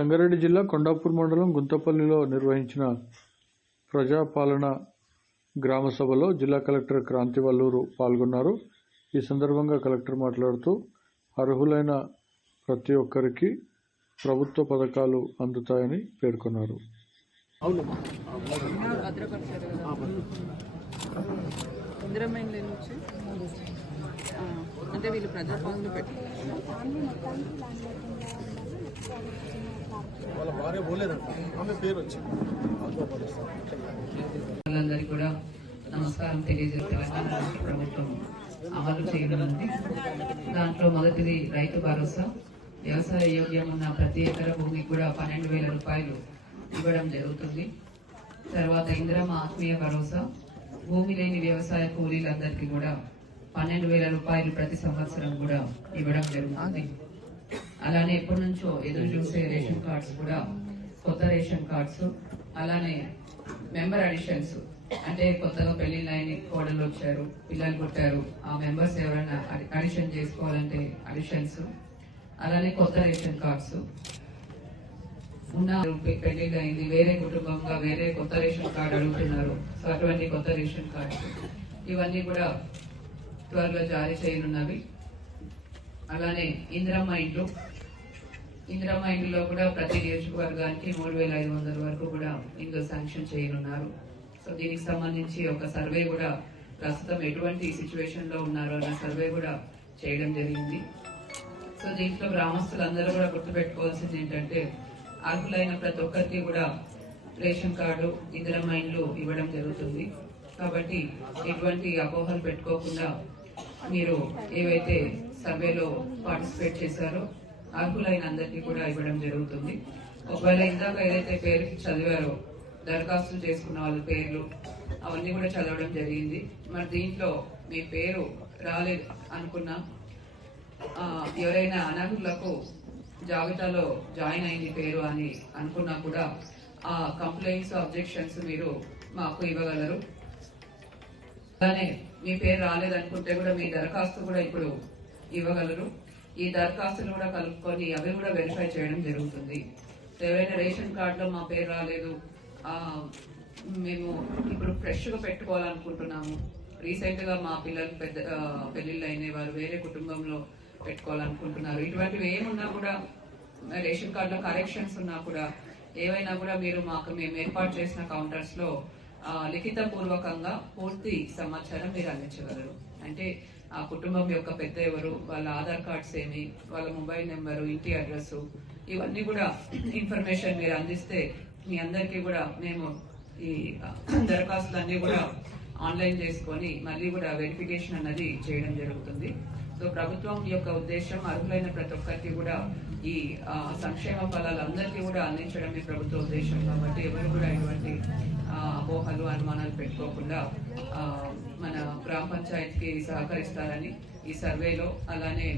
సంగారెడ్డి జిల్లా కొండాపూర్ మండలం గుంతపల్లిలో నిర్వహించిన ప్రజాపాలన గ్రామ సభలో జిల్లా కలెక్టర్ క్రాంతి వల్లూరు పాల్గొన్నారు. ఈ సందర్భంగా కలెక్టర్ మాట్లాడుతూ అర్హులైన ప్రతి ఒక్కరికి ప్రభుత్వ పథకాలు అందుతాయని పేర్కొన్నారు. అంటే వీళ్ళు ప్రజాపాలన పెట్టి వాళ్ళ భార్య పోలేదంట. ఆమె పేరు వచ్చింది. వాళ్ళందరికీ కూడా నమస్కారం తెలియజేస్తే ప్రభుత్వం అమలు చేయనుంది దాంట్లో మొదటిది రైతు భరోసా. వ్యవసాయ యోగ్యం ఉన్న ప్రతి ఎకర భూమికి కూడా పన్నెండు వేల రూపాయలు ఇవ్వడం జరుగుతుంది. తర్వాత ఇందిరమ్మ ఆత్మీయ భరోసా. భూమి లేని వ్యవసాయ కూలీలందరికీ కూడా పన్నెండు వేల రూపాయలు ప్రతి సంవత్సరం కూడా ఇవ్వడం జరుగుతుంది. అలానే ఎప్పటి నుంచో ఎదురు చూసే రేషన్ కార్డ్స్. కూడా కొత్త రేషన్ కార్డ్స్ అలానే మెంబర్ అడిషన్స్. అంటే కొత్తగా పెళ్ళిళ్ళు అయిన కోడలు వచ్చారు పిల్లలు పుట్టారు. ఆ మెంబర్స్ ఎవరైనా అడిషన్ చేసుకోవాలంటే అడిషన్స్. అలానే కొత్త రేషన్ కార్డ్స్. ఉన్న పెళ్ళిళ్ళు అయింది వేరే కుటుంబంగా వేరే కొత్త రేషన్ కార్డు అడుగుతున్నారు. సో అటువంటి కొత్త రేషన్ కార్డ్స్. ఇవన్నీ కూడా త్వరలో జారీ చేయనున్నవి. అలానే ఇందిరమ్మ ఇండ్లు ఇందిరమ్మ ఇండ్లలో కూడా ప్రతి నియోజకవర్గానికి మూడు వేల ఐదు వందల వరకు కూడా ఇందులో శాంక్షన్ చేయనున్నారు. సో దీనికి సంబంధించి ఒక సర్వే కూడా ప్రస్తుతం ఎటువంటి సిచ్యువేషన్లో ఉన్నారో అన్న సర్వే కూడా చేయడం జరిగింది. సో దీంట్లో గ్రామస్తులందరూ కూడా గుర్తుపెట్టుకోవాల్సింది ఏంటంటే అర్హులైన ప్రతి ఒక్కరికి కూడా రేషన్ కార్డు ఇందిరమ్మ ఇండ్లు ఇవ్వడం జరుగుతుంది. కాబట్టి ఎటువంటి అపోహలు పెట్టుకోకుండా మీరు ఏవైతే సర్వేలో పార్టిసిపేట్ చేశారో అర్హులైన అందరికీ కూడా ఇవ్వడం జరుగుతుంది. ఒకవేళ ఇందాక ఏదైతే పేరు చదివారో దరఖాస్తులు చేసుకున్న వాళ్ళ పేర్లు అవన్నీ కూడా చదవడం జరిగింది. మరి దీంట్లో మీ పేరు రాలేదు అనుకున్నా ఎవరైనా అనర్హులకు జాబితాలో జాయిన్ అయింది పేరు అని అనుకున్నా కూడా ఆ కంప్లైంట్స్ అబ్జెక్షన్స్ మీరు మాకు ఇవ్వగలరు. అలానే మీ పేరు రాలేదనుకుంటే కూడా మీ దరఖాస్తు కూడా ఇప్పుడు ఇవ్వగలరు. ఈ దరఖాస్తులు కూడా కలుపుకొని అవి కూడా వెరిఫై చేయడం జరుగుతుంది. ఏవైనా రేషన్ కార్డులో మా పేరు రాలేదు మేము ఇప్పుడు ఫ్రెష్గా పెట్టుకోవాలనుకుంటున్నాము. రీసెంట్గా మా పిల్లలు పెద్ద పెళ్ళిళ్ళు అయినాయి వారు వేరే కుటుంబంలో పెట్టుకోవాలనుకుంటున్నారు. ఇటువంటివి ఏమున్నా కూడా రేషన్ కార్డులో కరెక్షన్స్ ఉన్నా కూడా ఏవైనా కూడా మీరు మాకు మేము ఏర్పాటు చేసిన కౌంటర్స్లో లిఖితపూర్వకంగా లిఖిత పూర్వకంగా పూర్తి సమాచారం మీరు అందించగలరు. అంటే ఆ కుటుంబం యొక్క పెద్ద ఎవరు వాళ్ళ ఆధార్ కార్డ్స్ ఏమి వాళ్ళ మొబైల్ నెంబరు ఇంటి అడ్రస్ ఇవన్నీ కూడా ఇన్ఫర్మేషన్ మీరు అందిస్తే మీ అందరికీ కూడా మేము ఈ దరఖాస్తులన్నీ కూడా ఆన్లైన్ చేసుకొని మళ్ళీ కూడా వెరిఫికేషన్ అన్నది చేయడం జరుగుతుంది. సో ప్రభుత్వం యొక్క ఉద్దేశం అర్హులైన ప్రతి ఒక్కరికి కూడా ఈ సంక్షేమ ఫలాలు అందరికీ కూడా అందించడమే ప్రభుత్వ ఉద్దేశం కాబట్టి ఎవరు కూడా ఎటువంటి అపోహలు అనుమానాలు పెట్టుకోకుండా మన గ్రామ పంచాయతీకి సహకరిస్తారని ఈ సర్వేలో అలానే